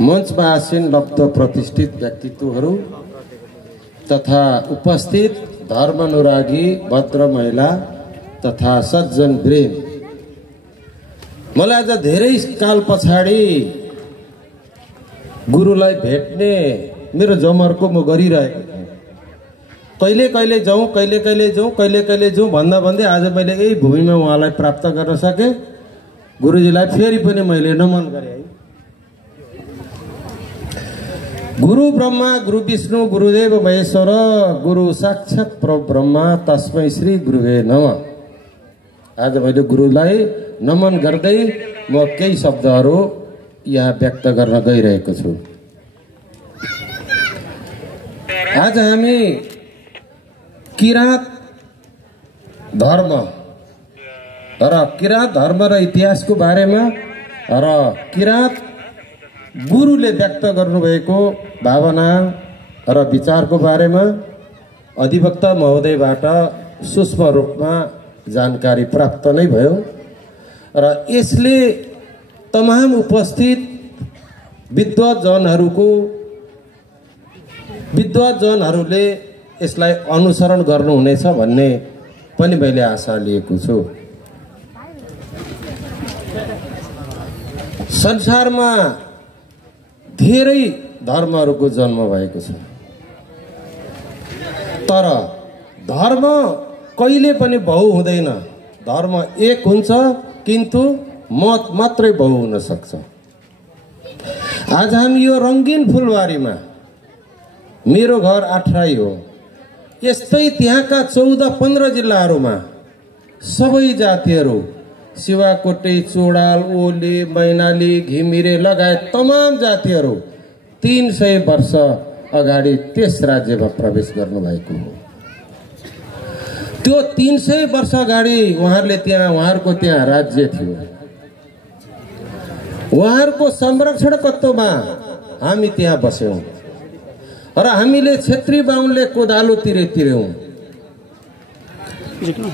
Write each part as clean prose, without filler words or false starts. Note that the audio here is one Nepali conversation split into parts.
मञ्चमा आसीन लब्ध प्रतिष्ठित व्यक्तित्वहरू तथा उपस्थित धर्मानुरागी भद्र महिला तथा सज्जन वृन्द, मलाई आज धेरै काल पछाडि गुरुलाई भेट्ने मेरो जमर्को म गरिरहेको थिएँ। कहिले कहिले जाउँ भन्दा भन्दै आज मैले यही भूमिमा उहाँलाई प्राप्त गर्न सकेँ। गुरुजीलाई फेरि पनि मैले नमन गरेँ है। गुरु ब्रह्मा गुरु विष्णु गुरुदेव महेश्वर गुरु साक्षात् परब्रह्म तस्मै श्री गुरुवे नमः। आज मैले गुरुलाई नमन गर्दै म केही शब्दहरू यहाँ व्यक्त गर्न गइरहेको छु। आज हामी किराँत धर्म र किराँत धर्म र इतिहासको बारेमा र किराँत गुरुले व्यक्त गर्नुभएको भावना र विचारको बारेमा अधिवक्ता महोदयबाट सूक्ष्म रूपमा जानकारी प्राप्त नै भयो र यसले तमाम उपस्थित विद्वजनहरूले यसलाई अनुसरण गर्नुहुनेछ भन्ने पनि मैले आशा लिएको छु। संसारमा धेरै धर्महरूको जन्म भएको छ, तर धर्म कहिले पनि बहु हुँदैन। धर्म एक हुन्छ, किन्तु मत मात्रै बहु हुन सक्छ। आज हामी यो रङ्गीन फुलबारीमा, मेरो घर आठराई हो, यस्तै त्यहाँका 14-15 जिल्लाहरूमा सबै जातिहरू शिवाकोटे, चोडाल, ओली, मैनाली, घिमिरे लगायत तमाम जातिहरू 300 वर्ष अगाडि त्यस राज्यमा प्रवेश गर्नुभएको हो। त्यो 300 वर्ष अगाडि उहाँहरूको त्यहाँ राज्य थियो। उहाँहरूको संरक्षणकत्वमा हामी त्यहाँ बस्यौँ र हामीले छेत्री बाहुनले कोदालो तिर्यौँ,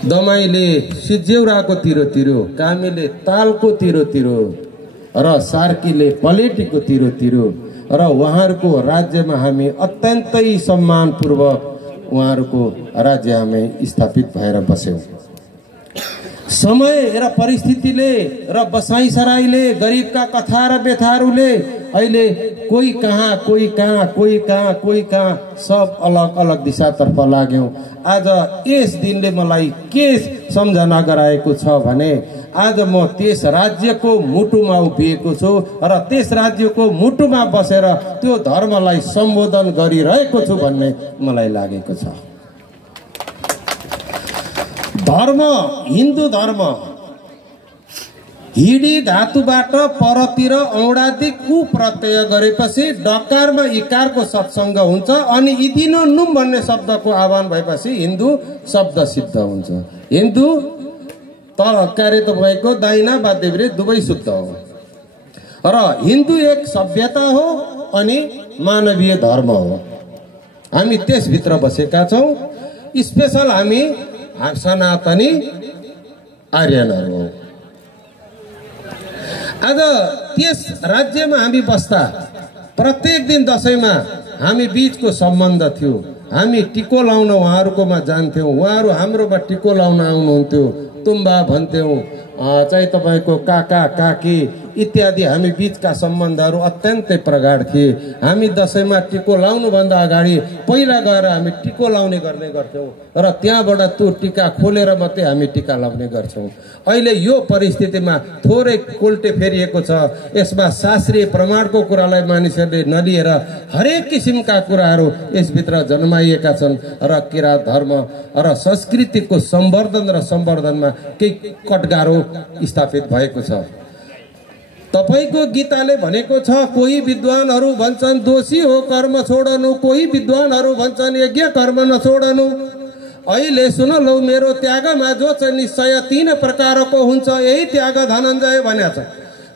दमाईले सिज्यौराको तिरो, कामीले तालको तिरो र सार्कीले पलेटीको तिरो र उहाँहरूको राज्यमा हामी अत्यन्तै सम्मानपूर्वक उहाँहरूको राज्य हामी स्थापित भएर बस्यौँ। समय र परिस्थितिले र बसाइसराईले, गरिबका कथा र व्यथाहरूले अहिले कोही कहाँ सब अलग अलग दिशातर्फ लाग्यौँ। आज यस दिनले मलाई के सम्झना गराएको छ भने आज म त्यस राज्यको मुटुमा उभिएको छु र त्यस राज्यको मुटुमा बसेर त्यो धर्मलाई सम्बोधन गरिरहेको छु भन्ने मलाई लागेको छ। धर्म, हिन्दू धर्म हिडी धातुबाट परतिर औडादिक उ प्रत्यय गरेपछि डकारमा इकारको सत्सङ्ग हुन्छ अनि इदिनो नुम भन्ने शब्दको आह्वान भएपछि हिन्दू शब्द सिद्ध हुन्छ। हिन्दू कार्य तपाईँको दाहिना वा देब्रे दुवै शुद्ध हो र हिन्दू एक सभ्यता हो अनि मानवीय धर्म हो। हामी त्यसभित्र बसेका छौँ। स्पेशल हामी सनातनी आर्यनहरू हो। आज त्यस राज्यमा हामी बस्दा प्रत्येक दिन दसैँमा हामी बीचको सम्बन्ध थियो। हामी टिको लाउन उहाँहरूकोमा जान्थ्यौँ, उहाँहरू हाम्रोमा टिको लाउन आउनुहुन्थ्यो। तुम्बा भन्थ्यौँ, चाहिँ तपाईँको काका काकी इत्यादि हामी बीचका सम्बन्धहरू अत्यन्तै प्रगाढ थिए। हामी दसैँमा टिको लाउनुभन्दा अगाडि पहिला गएर हामी टिको लाउने गर्ने गर्थ्यौँ र त्यहाँबाट त्यो टिका खोलेर मात्रै हामी टिका लाउने गर्छौँ। अहिले यो परिस्थितिमा थोरै कोल्टे फेरिएको छ। यसमा शास्त्रीय प्रमाणको कुरालाई मानिसहरूले नलिएर हरेक किसिमका कुराहरू यसभित्र जन्माइएका छन् र किराँत धर्म र संस्कृतिको सम्वर्धन र सम्वर्धनमा केही कटगारो स्थापित भएको छ। तपाईको गीताले भनेको छ, कोही विद्वानहरू भन्छन् दोषी हो कर्म छोडनु, कोही विद्वानहरू भन्छन् यज्ञ कर्म नछोडनु। अहिले सुन लौ मेरो त्यागमा जो छ निश्चय 3 प्रकारको हुन्छ, यही त्याग धनञ्जय भनेको छ।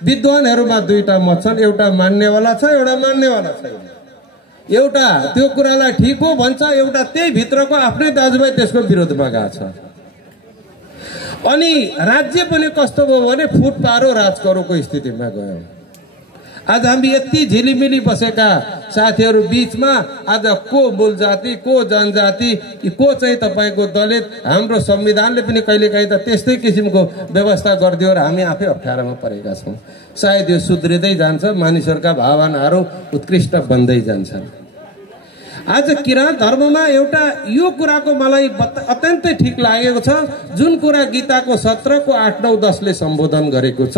विद्वानहरूमा 2टा मत छन्, एउटा मान्नेवाला छ, एउटा मान्नेवाला छैन। एउटा त्यो कुरालाई ठिक हो भन्छ, एउटा त्यही भित्रको आफ्नै दाजुभाइ त्यसको विरोधमा गएको छ। अनि राज्य पनि कस्तो भयो भने फुट पारो राज गरोको स्थितिमा गयो। आज हामी यति झिलिमिली बसेका साथीहरू बीचमा आज को मूल जाति, को जनजाति, को चाहिँ तपाईको दलित, हाम्रो संविधानले पनि कहिलेकाहीँ त त्यस्तै किसिमको व्यवस्था गरिदियो र हामी आफै अप्ठ्यारोमा परेका छौँ। सायद यो सुध्रिँदै जान्छ, मानिसहरूका भावनाहरू उत्कृष्ट बन्दै जान्छन्। आज किराँत धर्ममा एउटा यो कुराको मलाई अत्यन्तै ठिक लागेको छ, जुन कुरा गीताको 17 को 8, 9, 10 ले सम्बोधन गरेको छ।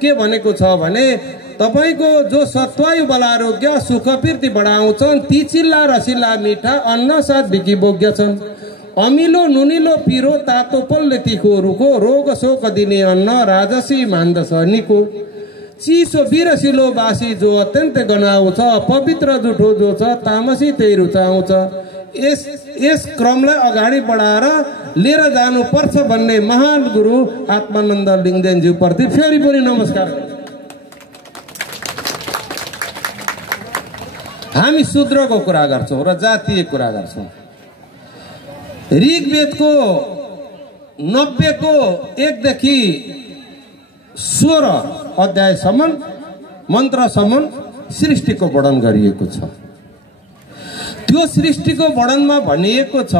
के भनेको छ भने तपाईको जो सत्वायु बलारोग्य सुख कीर्ति बढाउँछन् ती चिल्ला रसिला मिठा अन्न साथ भिकी बोग्य छन्। अमिलो नुनिलो पिरो तातो पल्ले तीखो रुखो रोग शोक दिने अन्न राजसी मान्दछ निको। चिसो बिरसिलो बासी जो अत्यन्त गनाउँछ पवित्र जुठो जो छ तामसी त्यही रुचाउँछ। यस क्रमलाई अगाडि बढाएर लिएर जानुपर्छ भन्ने महान गुरु आत्मानन्द लिङ्गदेनज्यू प्रति फेरि पनि नमस्कार। हामी शूद्रको कुरा गर्छौं र जातीय कुरा गर्छौं। ऋग्वेदको 90 को 1 देखि 16 अध्यायसम्म मन्त्रसम्म सृष्टिको वर्णन गरिएको छ। त्यो सृष्टिको वर्णनमा भनिएको छ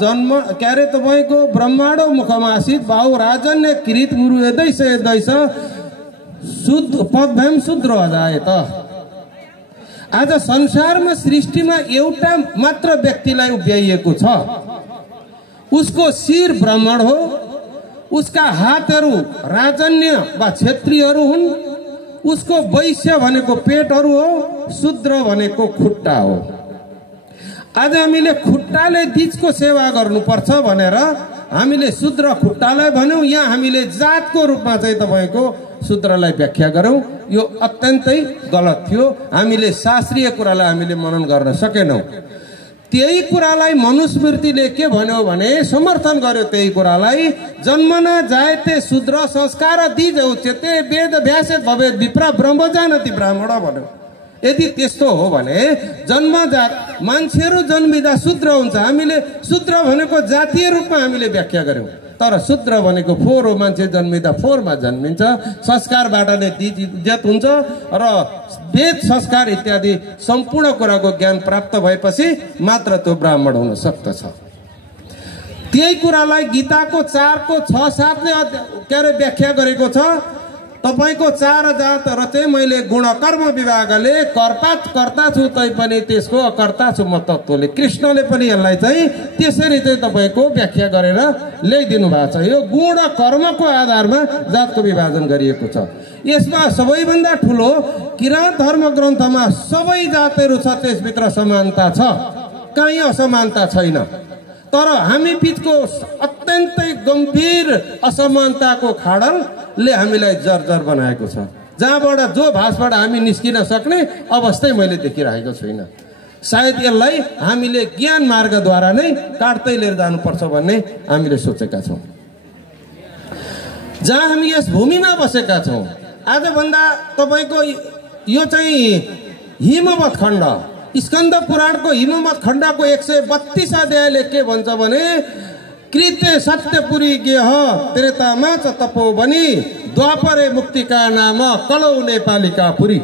जन्म क्यारे तपाईको ब्रह्माण्ड मुखमा आसित बाहु राजन्य कृत गुरु यदैस यदैस शुद्ध पदभ्याम शूद्र अजाय त। आज संसारमा सृष्टिमा एउटा मात्र व्यक्तिलाई उभ्याइएको छ, उसको शिर ब्राह्मण हो, उसका हातहरू राजन्य वा क्षेत्रीहरू हुन्, उसको वैश्य भनेको पेटहरू हो, शूद्र भनेको खुट्टा हो। आज हामीले खुट्टाले बीचको सेवा गर्नुपर्छ भनेर हामीले शूद्र खुट्टालाई भन्यौं। यहाँ हामीले जातको रूपमा चाहिँ तपाईको शूद्रलाई व्याख्या गरौं, यो अत्यन्तै गलत थियो। हामीले शास्त्रीय कुरालाई हामीले मनन गर्न सकेनौं। त्यही कुरालाई मनुस्मृतिले के भन्यो भने समर्थन गर्यो। त्यही कुरालाई जन्मना जायते शूद्र संस्कार दिज उच्यते वेद व्यासेत भवेत विप्र ब्रह्मजानति ब्राह्मण भन्यो। यदि त्यस्तो हो भने जन्मजात मान्छेहरू जन्मिँदा शूद्र हुन्छ। हामीले शूद्र भनेको जातीय रूपमा हामीले व्याख्या गर्यौं, तर शूद्र भनेको फोहोर हो। मान्छे जन्मिँदा फोहोरमा जन्मिन्छ, संस्कारबाट नै इज्जत हुन्छ र वेद संस्कार इत्यादि सम्पूर्ण कुराको ज्ञान प्राप्त भएपछि मात्र त्यो ब्राह्मण हुन सक्दछ। त्यही कुरालाई गीताको 4 को 6, 7 ले क्यारे व्याख्या गरेको छ। तपाईको 4 जात र चाहिँ मैले गुण कर्म विभागले कर्पात कर्ता छु तैपनि त्यसको अकर्ता छु म तत्त्वले। कृष्णले पनि यसलाई चाहिँ त्यसरी चाहिँ तपाईको व्याख्या गरेर ल्याइदिनु भएको छ। यो गुण कर्मको आधारमा जातको विभाजन गरिएको छ। यसमा सबैभन्दा ठुलो किराँत धर्म ग्रन्थमा सबै जातहरू छ, त्यसभित्र समानता छ, कहीँ असमानता छैन। तर हामी बीचको अत्यन्तै गम्भीर असमानताको खाडलले हामीलाई जर्जर बनाएको छ, जहाँबाट जो भाषबाट हामी निस्किन सक्ने अवस्था मैले देखिरहेको छुइनँ। सायद यसलाई हामीले ज्ञान मार्गद्वारा नै काट्दै लिएर जानुपर्छ भन्ने हामीले सोचेका छौँ। जहाँ हामी यस भूमिमा बसेका छौँ, आजभन्दा तपाईको यो चाहिँ हिमवत खण्ड, स्कन्द पुराणको हिमवत खण्डको 132 अध्यायले के भन्छ भने कृत्य सत्यपुरी गेह त्रेतामा च तपोवनी द्वापरे मुक्तिका नाम कलौ नेपालिका पुरी।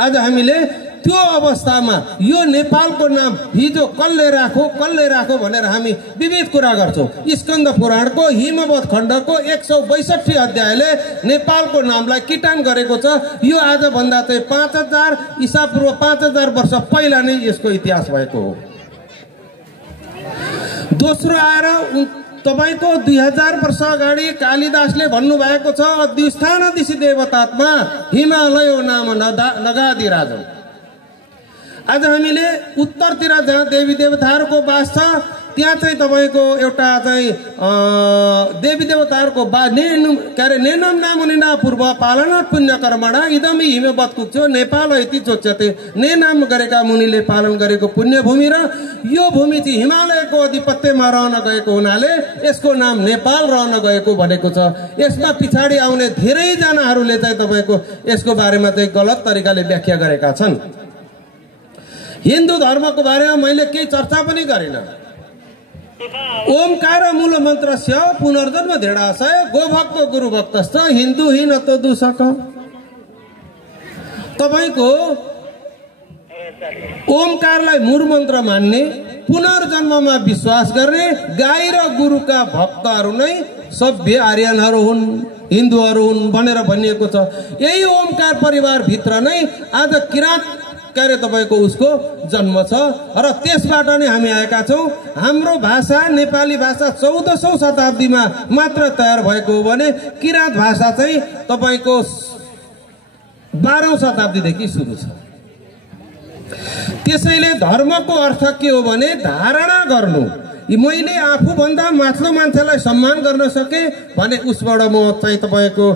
आज हामीले त्यो अवस्थामा यो नेपालको नाम हिजो कसले राखो भनेर हामी विविध कुरा गर्छौं। स्कन्द पुराणको हिमवत खण्डको 162 अध्यायले नेपालको नामलाई किटान गरेको छ। यो आज भन्दा चाहिँ 5000 ईसापूर्व 5000 वर्ष पहिला नै यसको इतिहास भएको हो। दोस्रो आएर तपाईको 2000 वर्ष अगाडि कालिदासले भन्नुभएको छ द्विस्थान दिशि देवतात्मा हिमालय नाम नगादी राजन। आज हामीले उत्तरतिर जहाँ देवी देवताहरूको वास छ त्यहाँ चाहिँ तपाईको एउटा चाहिँ देवी देवताहरूको नेनम नामुनिना पूर्व पालना पुण्य कर्मणा इदमी हिमवत कुच्यो नेपाल इति चोच्यते। ने नाम गरेका मुनिले पालन गरेको पुण्य भूमि र यो भूमि चाहिँ हिमालयको आधिपत्यमा रहन गएको हुनाले यसको नाम नेपाल रहन गएको भनेको छ। यसमा पछाडि आउने धेरै जनाहरूले चाहिँ तपाईको यसको बारेमा चाहिँ गलत तरिकाले व्याख्या गरेका छन्। हिन्दू धर्मको बारेमा मैले केही चर्चा पनि गरिनँ। ओमकार मूल मन्त्रस्य पुनर्जन्म दृढाशय गोभक्त गुरुभक्तश्च हिन्दू हीन तो दूषक। तपाईको ओमकारलाई मूलमन्त्र मान्ने, पुनर्जन्ममा विश्वास गर्ने गाई र गुरुका भक्तहरू नै सभ्य आर्यनहरू हुन्, हिन्दूहरू हुन् भनेर भनिएको छ। यही ओमकार परिवारभित्र नै आज किराँत कार्य तपाईको उसको जन्म छ र त्यसबाट नै हामी आएका छौँ। हाम्रो भाषा नेपाली भाषा 1400 शताब्दीमा मात्र तयार भएको हो भने किराँत भाषा चाहिँ तपाईको 12औं शताब्दीदेखि सुरु छ। त्यसैले धर्मको अर्थ के हो भने धारणा गर्नु। मैले आफूभन्दा माथिल्लो मान्छेलाई सम्मान गर्न सके भने उसबाट म चाहिँ तपाईको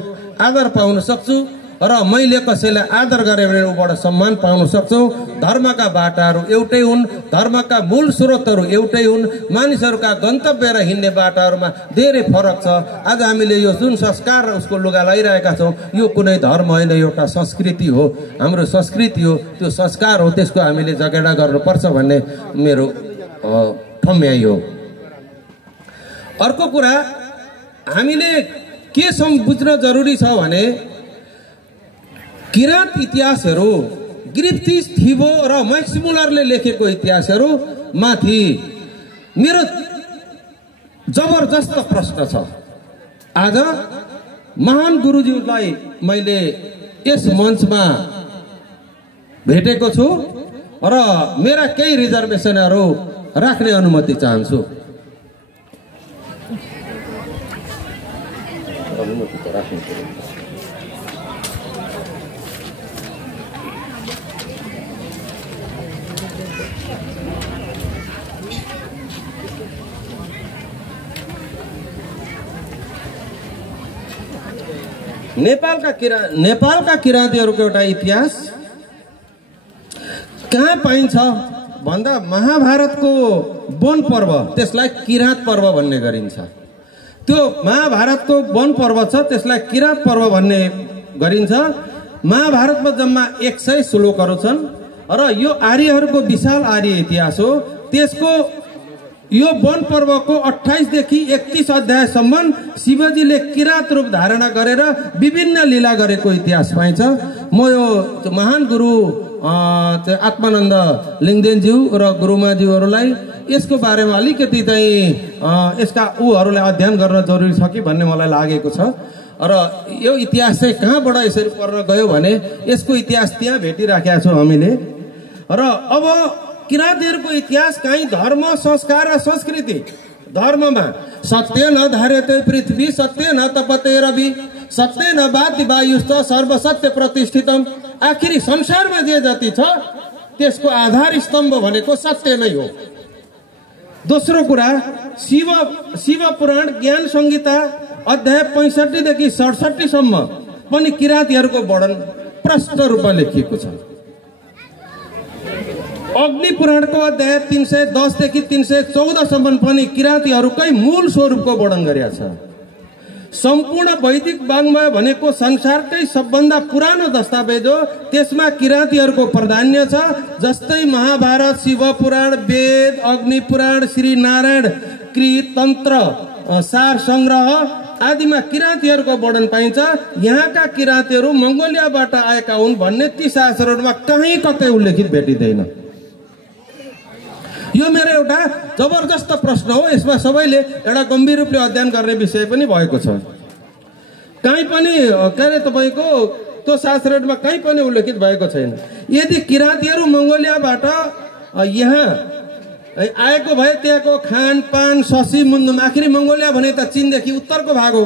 आदर पाउन सक्छु र मैले कसैलाई आदर गरे भने उबाट सम्मान पाउन सक्छु। धर्मका बाटाहरू एउटै हुन्, धर्मका मूल स्रोतहरू एउटै हुन्, मानिसहरूका गन्तव्य र हिँड्ने बाटाहरूमा धेरै फरक छ। आज हामीले यो जुन संस्कार र उसको लुगा लगाइरहेका छौँ यो कुनै धर्म होइन, एउटा संस्कृति हो, हाम्रो संस्कृति हो, त्यो संस्कार हो, त्यसको हामीले जगेडा गर्नुपर्छ भन्ने मेरो ठम्याइ हो। अर्को कुरा हामीले के बुझ्न जरुरी छ भने किराँत इतिहासहरू ग्रिफिथ, थिबो र मैक्समुलरले लेखेको इतिहासहरू माथि मेरो जबरजस्त प्रश्न छ। आज महान गुरुज्यूलाई मैले यस मञ्चमा भेटेको छु र मेरा केही रिजर्भेसनहरू राख्ने अनुमति चाहन्छु। नेपालका किराँतीहरूको एउटा इतिहास कहाँ पाइन्छ भन्दा महाभारतको वन पर्व, त्यसलाई किराँत पर्व भन्ने गरिन्छ। त्यो महाभारतको वन पर्व छ, त्यसलाई किराँत पर्व भन्ने गरिन्छ। महाभारतमा जम्मा 100 श्लोकहरू छन् र यो आर्यहरूको विशाल आर्य इतिहास हो। त्यसको यो वन पर्वको 28 देखि 31 अध्यायसम्म शिवजीले किराँत रूप धारणा गरेर विभिन्न लीला गरेको इतिहास पाइन्छ। म यो महान गुरु आत्मानन्द लिङ्गदेनज्यू र गुरुमाज्यूहरूलाई यसको बारेमा अलिकति चाहिँ यसका उहरूलाई अध्ययन गर्न जरुरी छ कि भन्ने मलाई लागेको छ। र यो इतिहास चाहिँ कहाँबाट यसरी पढ्न गयो भने यसको इतिहास त्यहाँ भेटिराखेका छौँ हामीले। र अब किराँतीहरूको इतिहास कहीँ धर्म, संस्कार र संस्कृति। धर्ममा सत्य न धार्यते पृथ्वी, सत्य न तपते रवि, सत्य न वाति वायुश्च सर्वसत्य प्रतिष्ठितम। आखिरी संसारमा जे जति छ त्यसको आधार स्तम्भ भनेको सत्य नै हो। दोस्रो कुरा शिव पुराण ज्ञान संहिता अध्याय 65 देखि 67 सम्म पनि किराँतीहरूको वर्णन प्रष्ट रूपमा लेखिएको छ। अग्नि पुराणको अध्याय 310 देखि 314 सम्म पनि किराँतीहरूकै मूल स्वरूपको वर्णन गरिएको छ। सम्पूर्ण वैदिक वाङ्मय भनेको संसारकै सबभन्दा पुरानो दस्तावेज हो, त्यसमा किराँतीहरूको प्राधान्य छ। जस्तै महाभारत, शिव पुराण, वेद, अग्नि पुराण, श्री नारायण कृत, तन्त्र सार संग्रह आदिमा किराँतीहरूको वर्णन पाइन्छ। यहाँका किराँतीहरू मङ्गोलियाबाट आएका हुन् भन्ने ती शास्त्रहरूमा कहीँ कतै उल्लेखित भेटिँदैन। यो मेरो एउटा जबरजस्त प्रश्न हो। यसमा सबैले एउटा गम्भीर रूपले अध्ययन गर्ने विषय पनि भएको छ। कहीँ पनि के अरे तपाईँको त्यो शास्त्रहरूमा कहीँ पनि उल्लेखित भएको छैन। यदि किराँतीहरू मङ्गोलियाबाट यहाँ आएको भए त्यहाँको खानपान, शशी मुन्दुन, आखिरी मङ्गोलिया भने त चीनदेखि उत्तरको भाग हो।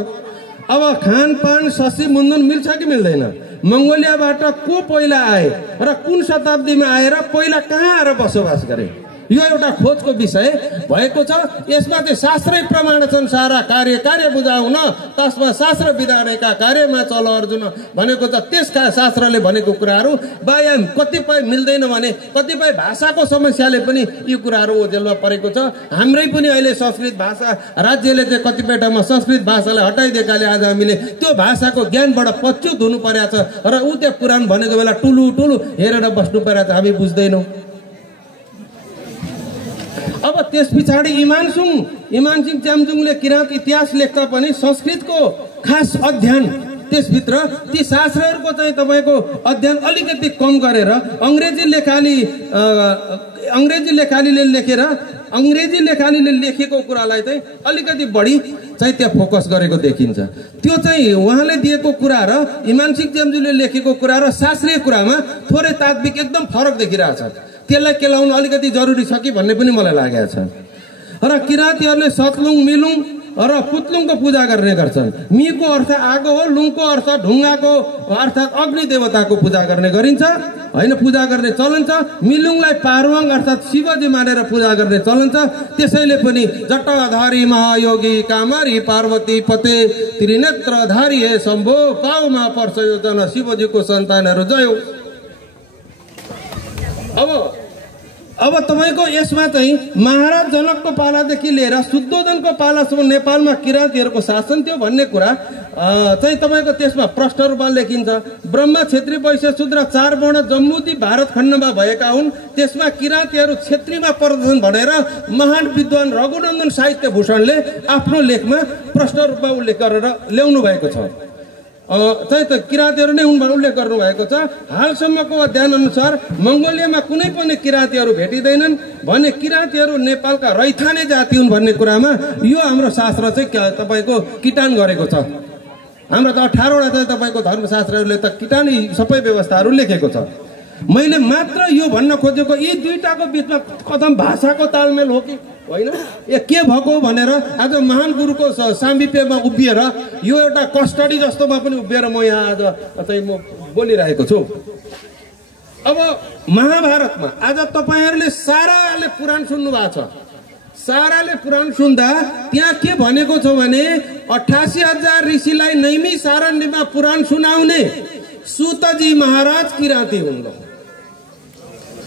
अब खानपान, शशी मुन्दुन मिल्छ कि मिल्दैन? मङ्गोलियाबाट को पहिला आए र कुन शताब्दीमा आएर पहिला कहाँ आएर बसोबास गरे, यो एउटा खोजको विषय भएको छ। यसमा चाहिँ शास्त्रै प्रमाण छन्। सारा कार्य बुझाउन तसमा शास्त्र विधानका कार्यमा चल अर्जुन भनेको छ। त्यसका शास्त्रले भनेको कुराहरू व्यायाम कतिपय मिल्दैन भने कतिपय भाषाको समस्याले पनि यी कुराहरू ओझेलमा परेको छ। हाम्रै पनि अहिले संस्कृत भाषा राज्यले चाहिँ कतिपय ठाउँमा संस्कृत भाषालाई हटाइदिएकाले आज हामीले त्यो भाषाको ज्ञानबाट पच्युत हुनु परेको छ र ऊ त्यो पुराण भनेको बेला टुलु हेरेर बस्नु परेको छ, हामी बुझ्दैनौँ। अब त्यस पछाडि इमानसिंह च्याम्जुङले किराँत इतिहास लेख्दा पनि संस्कृतको खास अध्ययन त्यसभित्र ती शास्त्रहरूको चाहिँ तपाईको अध्ययन अलिकति कम गरेर अंग्रेजी लेखालीले लेखेको कुरालाई चाहिँ अलिकति बढी चाहिँ त्यहाँ फोकस गरेको देखिन्छ। त्यो चाहिँ उहाँले दिएको कुरा र इमानसिंह चेम्जोले लेखेको कुरा र शास्त्रीय कुरामा थोरै तात्विक एकदम फरक देखिरहेछ। त्यसलाई केलाउन अलिकति जरुरी छ कि भन्ने पनि मलाई लागेको छ। र किराँतीहरूले सतलुङ, मिलुङ र पुतलुङको पूजा गर्ने गर्छन्। मिको अर्थ आगो हो, लुङको अर्थ ढुङ्गाको अर्थात् अग्नि देवताको पूजा गर्ने गरिन्छ हैन, पूजा गर्ने चलन छ। मिलुङलाई पारुवाङ अर्थात् शिवजी मानेर पूजा गर्ने चलन छ। त्यसैले पनि जटाधारी महायोगी कामरी पार्वती पते त्रिनेत्रधारी हे शम्भो पाउमा पर्छ यो जन शिवजीको सन्तानहरू जय हो। अब तपाईको यसमा चाहिँ महाराज जनकको पालादेखि लिएर शुद्धोधनको पालासम्म नेपालमा किराँतीहरूको शासन थियो भन्ने कुरा चाहिँ तपाईको त्यसमा प्रष्ट रूपमा लेखिन्छ। ब्रह्मा, क्षेत्री, वैश्य, शूद्र 4 वर्ण जम्मुदी भारत खण्डमा भएका हुन्। त्यसमा किराँतीहरू क्षेत्रीमा पर्दछन् भनेर महान विद्वान रघुनन्दन साहित्य भूषणले आफ्नो लेखमा प्रष्ट रूपमा उल्लेख गरेर ल्याउनु भएको छ। चाहिँ त किराँतीहरू नै हुन् भनेर उल्लेख गर्नु भएको छ। हालसम्मको अध्ययन अनुसार मङ्गोलियामा कुनै पनि किराँतीहरू भेटिँदैनन् भने किराँतीहरू नेपालका रैथाने जाति हुन् भन्ने कुरामा यो हाम्रो शास्त्र चाहिँ तपाईको किटान गरेको छ। हाम्रो त 18वटा चाहिँ तपाईको धर्मशास्त्रहरूले त किटानी सबै व्यवस्थाहरू लेखेको छ। मैले मात्र यो भन्न खोजेको यी दुईटाको बीचमा कदम भाषाको तालमेल हो कि होइन, ए के भएको भनेर आज महान गुरुको सामिप्यमा उभिएर यो एउटा कस्टडी जस्तोमा पनि उभिएर म यहाँ आज चाहिँ म बोलिरहेको छु। अब महाभारतमा आज तपाईहरुले साराले पुराण सुन्नु भएको छ। साराले पुराण सुन्दा त्यहाँ के भनेको छ भने 88,000 ऋषिलाई नैमी सारण्यमा पुराण सुनाउने सुतजी महाराज किराँती हुन्।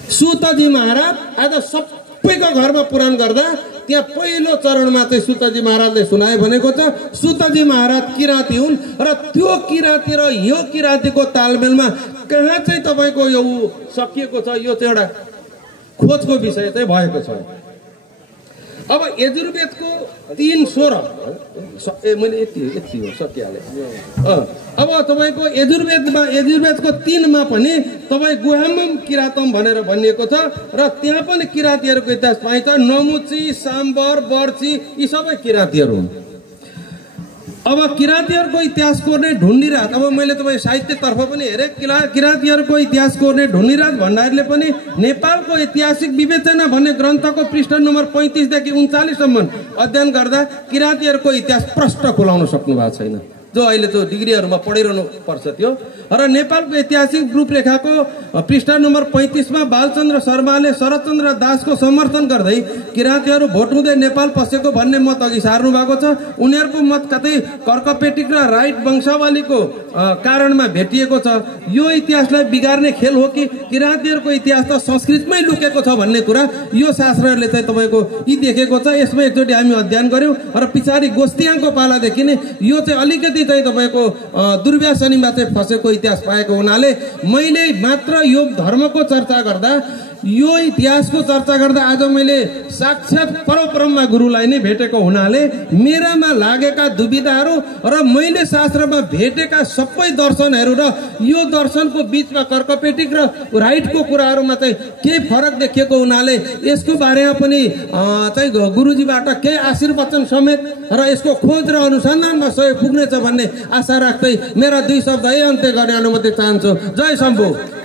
सुतजी महाराज आज सबैको घरमा पुराण गर्दा त्यहाँ पहिलो चरणमा चाहिँ सुतजी महाराजले सुनाए भनेको छ। सुतजी महाराज किराँती हुन् र त्यो किराँती र यो किराँतीको तालमेलमा कहाँ चाहिँ तपाईको यो सकिएको छ, यो चाहिँ एउटा खोजको विषय चाहिँ भएको छ। अब यजुर्वेदको 3 स्वर मैले यति हो सकिहाले। अब तपाईको यजुर्वेदको 3 मा पनि तपाई गुहामम किरातम भनेर भनिएको छ र त्यहाँ पनि किराँतीहरूको इतिहास पाइन्छ। नमुची, साम्बर, बर्ची यी सबै किराँतीहरू हुन्। अब किराँतीहरूको इतिहास कोर्ने ढुण्डिराज, अब मैले तपाईँ साहित्यतर्फ पनि हेरेँ, किराँतीहरूको इतिहास कोर्ने ढुण्डिराज भण्डारीले पनि नेपालको ऐतिहासिक विवेचना भन्ने ग्रन्थको पृष्ठ नम्बर 35 देखि 39 सम्म अध्ययन गर्दा किराँतीहरूको इतिहास प्रष्ट खुलाउन सक्नु भएको छैन, जो अहिले त्यो डिग्रीहरूमा पढिरहनु पर्छ त्यो। र नेपालको ऐतिहासिक रूपरेखाको पृष्ठ नम्बर 35 मा बालचन्द्र शर्माले शरदचन्द्र दासको समर्थन गर्दै किराँतीहरू भोट हुँदै नेपाल पसेको भन्ने मत अघि सार्नु भएको छ। उनीहरूको मत कतै कर्कपेटिक र राइट वंशावलीको कारणमा भेटिएको छ। यो इतिहासलाई बिगार्ने खेल हो कि किराँतीहरूको इतिहास त संस्कृतमै लुकेको छ भन्ने कुरा यो शास्त्रहरूले चाहिँ तपाईको यी देखेको छ। यसमा एकचोटि हामी अध्ययन गर्यौं र पछाडि गोस्तियाङको पालादेखि नै यो चाहिँ अलिकति चाहिँ तपाईको दुर्व्यसनीमा चाहिँ फसेको इतिहास पाएको हुनाले मैले मात्र यो धर्मको चर्चा गर्दा, यो इतिहासको चर्चा गर्दा आज मैले साक्षात परब्रह्म गुरुलाई नै भेटेको हुनाले मेरामा लागेका दुविधाहरू र मैले शास्त्रमा भेटेका सबै दर्शनहरू र यो दर्शनको बीचमा कर्कपेटिक र राइटको कुराहरूमा चाहिँ केही फरक देखिएको हुनाले यसको बारेमा पनि चाहिँ गुरुजीबाट केही आशीर्वचन समेत र यसको खोज र अनुसन्धानमा सहयोग पुग्नेछ भन्ने आशा राख्दै मेरा 2 शब्द अन्त्य गर्ने अनुमति चाहन्छु। जय शम्भु।